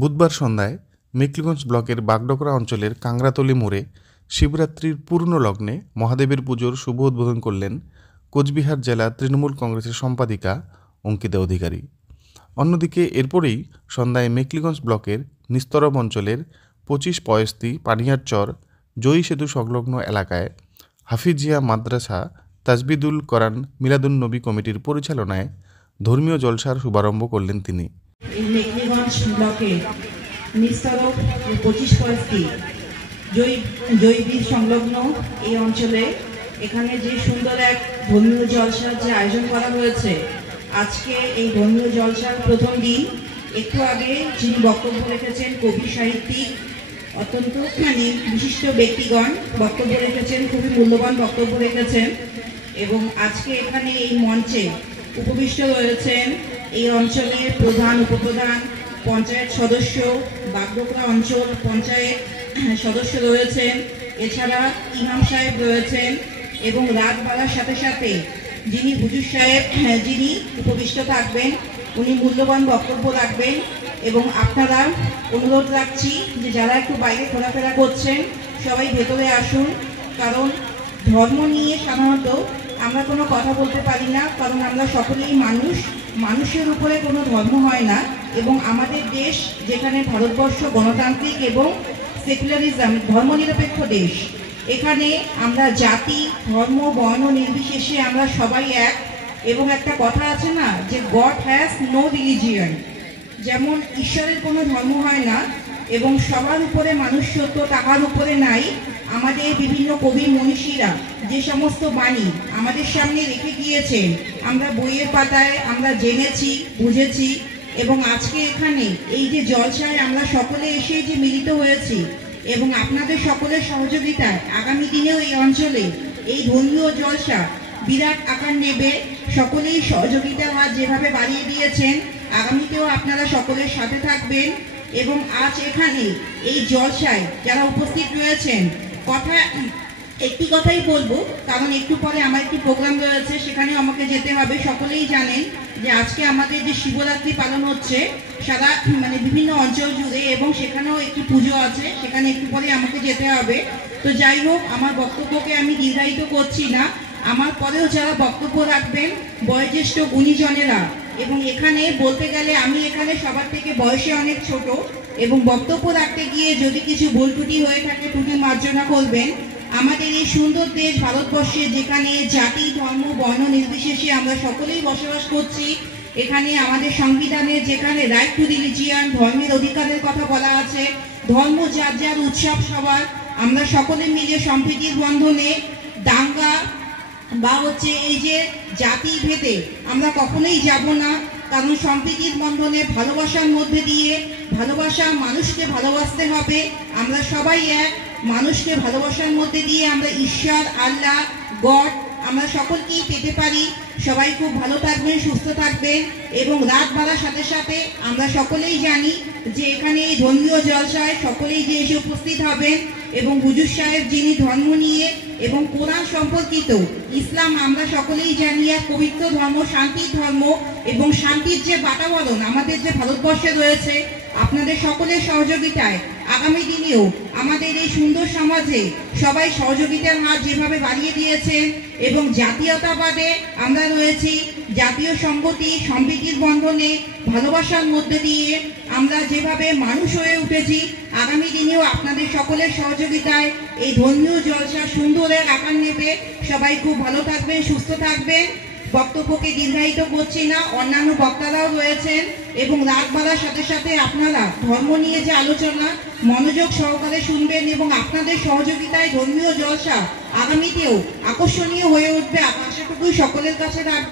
বুধবার সন্ধ্যায় মেখলিগঞ্জ ব্লকের বাগডোগরা অঞ্চলের কাংরাতলি মোড়ে শিবরাত্রির পূর্ণ লগ্নে মহাদেবের পুজোর শুভ উদ্বোধন করলেন কোচবিহার জেলা তৃণমূল কংগ্রেসের সম্পাদিকা অঙ্কিতা অধিকারী। অন্যদিকে এরপরেই সন্ধ্যায় মেখলিগঞ্জ ব্লকের নিস্তরব অঞ্চলের 25 পানিয়ার চর জয়ী সেতু সংলগ্ন এলাকায় হাফিজিয়া মাদ্রাসা তাজবিদুল কোরআন মিলাদুন্নবী কমিটির পরিচালনায় ধর্মীয় জলসার শুভারম্ভ করলেন তিনি। মেখলিগঞ্জ ব্লকে নিস্তরব 25 জৈবিক সংলগ্ন এই অঞ্চলে এখানে যে সুন্দর এক ধর্মীয় জলসার যে আয়োজন করা হয়েছে, আজকে এই ধর্মীয় জলসার প্রথম দিন। একটু আগে যিনি বক্তব্য রেখেছেন কবি সাহিত্যিক অত্যন্ত বিশিষ্ট ব্যক্তিগণ বক্তব্য রেখেছেন, খুবই মূল্যবান বক্তব্য রেখেছেন। এবং আজকে এখানে এই মঞ্চে উপবিষ্ট রয়েছেন এই অঞ্চলের প্রধান, উপপ্রধান, পঞ্চায়েত সদস্য, বাগডোগরা অঞ্চল পঞ্চায়েত সদস্য রয়েছেন, এছাড়া ইমাম সাহেব রয়েছেন এবং রাত বাড়ার সাথে সাথে যিনি হুজুর সাহেব যিনি উপবিষ্ট থাকবেন, উনি মূল্যবান বক্তব্য রাখবেন। এবং আপনারা অনুরোধ রাখছি যে যারা একটু বাইরে ঘোরাফেরা করছেন সবাই ভেতরে আসুন, কারণ ধর্ম নিয়ে সাধারণত আমরা কোনো কথা বলতে পারি না, কারণ আমরা সকলেই মানুষ, মানুষের উপরে কোনো ধর্ম হয় না। এবং আমাদের দেশ যেখানে ভারতবর্ষ গণতান্ত্রিক এবং সেকুলারিজম ধর্মনিরপেক্ষ দেশ, এখানে আমরা জাতি ধর্ম বর্ণ নির্বিশেষে আমরা সবাই এক। এবং একটা কথা আছে না যে গড হ্যাজ নো রিলিজিয়ন, যেমন ঈশ্বরের কোনো ধর্ম হয় না এবং সবার উপরে মানুষত্ব তাহার উপরে নাই। আমাদের বিভিন্ন কবি মনীষীরা যে সমস্ত বাণী আমাদের সামনে রেখে গিয়েছেন, আমরা বইয়ের পাতায় আমরা জেনেছি, বুঝেছি। এবং আজকে এখানে এই যে জলসায় আমরা সকলে এসে যে মিলিত হয়েছি এবং আপনাদের সকলের সহযোগিতায় আগামী দিনেও এই অঞ্চলে এই ধর্মীয় জলসা বিরাট আকার নেবে। সকলেই সহযোগিতার হাত যেভাবে বাড়িয়ে দিয়েছেন, আগামীতেও আপনারা সকলের সাথে থাকবেন। এবং আজ এখানে এই জলসায় যারা উপস্থিত রয়েছেন, একটি কথাই বলবো, কারণ একটু পরে আমার একটি প্রোগ্রাম রয়েছে, সেখানেও আমাকে যেতে হবে। সকলেই জানেন যে আজকে আমাদের যে শিবরাত্রি পালন হচ্ছে সারা বিভিন্ন অঞ্চল জুড়ে, এবং সেখানেও একটি পুজো আছে, সেখানে একটু পরে আমাকে যেতে হবে। তো যাই হোক, আমার বক্তব্যকে আমি দীর্ঘায়িত করছি না। আমার পরেও যারা বক্তব্য রাখবেন বয়োজ্যেষ্ঠ গুণীজনেরা, এবং এখানে বলতে গেলে আমি এখানে সবার থেকে বয়সে অনেক ছোট, এবং বক্তব্য রাখতে গিয়ে যদি কিছু ভুল ত্রুটি হয়ে থাকে ত্রুটি মার্জনা করবেন। আমাদের এই সুন্দর দেশ ভারতবর্ষে, যেখানে জাতি ধর্ম বর্ণ নির্বিশেষে আমরা সকলেই বসবাস করছি, এখানে আমাদের সংবিধানে যেখানে রাইট টু রিলিজিয়ন ধর্মের অধিকারের কথা বলা আছে, ধর্ম যার যার উৎসব সবার, আমরা সকলে মিলে সম্প্রীতির বন্ধনে দাঙ্গা বা এই যে জাতি ভেদে আমরা কখনোই যাব না। কারণ সম্প্রীতির বন্ধনে ভালোবাসার মধ্যে দিয়ে ভালোবাসা, মানুষকে ভালোবাসতে হবে। আমরা সবাই এক, মানুষকে ভালোবাসার মধ্যে দিয়ে আমরা ঈশ্বর, আল্লাহ, গড আমরা সকলকেই পেতে পারি। সবাই খুব ভালো থাকবেন, সুস্থ থাকবেন। এবং রাত বাড়ার সাথে সাথে আমরা সকলেই জানি যে এখানে এই ধর্মীয় জলসায় সকলেই যে এসে উপস্থিত হবেন, এবং হুজুর সাহেব যিনি ধর্ম নিয়ে এবং কোরআন সম্পর্কিত ইসলাম আমরা সকলেই জানি এক পবিত্র ধর্ম, শান্তির ধর্ম, এবং শান্তির যে বাতাবরণ আমাদের যে ভারতবর্ষে রয়েছে, আপনাদের সকলের সহযোগিতায় আগামী দিনেও আমাদের এই সুন্দর সমাজে সবাই সহযোগিতার হাত যেভাবে বাড়িয়ে দিয়েছেন, এবং জাতীয়তাবাদে আমরা রয়েছি, জাতীয় সংহতি সম্প্রীতির বন্ধনে ভালোবাসার মধ্যে দিয়ে আমরা যেভাবে মানুষ হয়ে উঠেছি, আগামী দিনেও আপনাদের সকলের সহযোগিতায় এই ধর্মীয় জলসা সুন্দর এক আকার নেবে। সবাই খুব ভালো থাকবেন, সুস্থ থাকবেন। বক্তব্যকে দীর্ঘায়িত করছি না, অন্যান্য বক্তারাও রয়েছেন, এবং রাত বাড়ার সাথে সাথে আপনারা ধর্ম নিয়ে যে আলোচনা মনোযোগ সহকারে শুনবেন, এবং আপনাদের সহযোগিতায় ধর্মীয় জলসা আগামীতেও আকর্ষণীয় হয়ে উঠবে, আশাটুকুই সকলের কাছে রাখবো।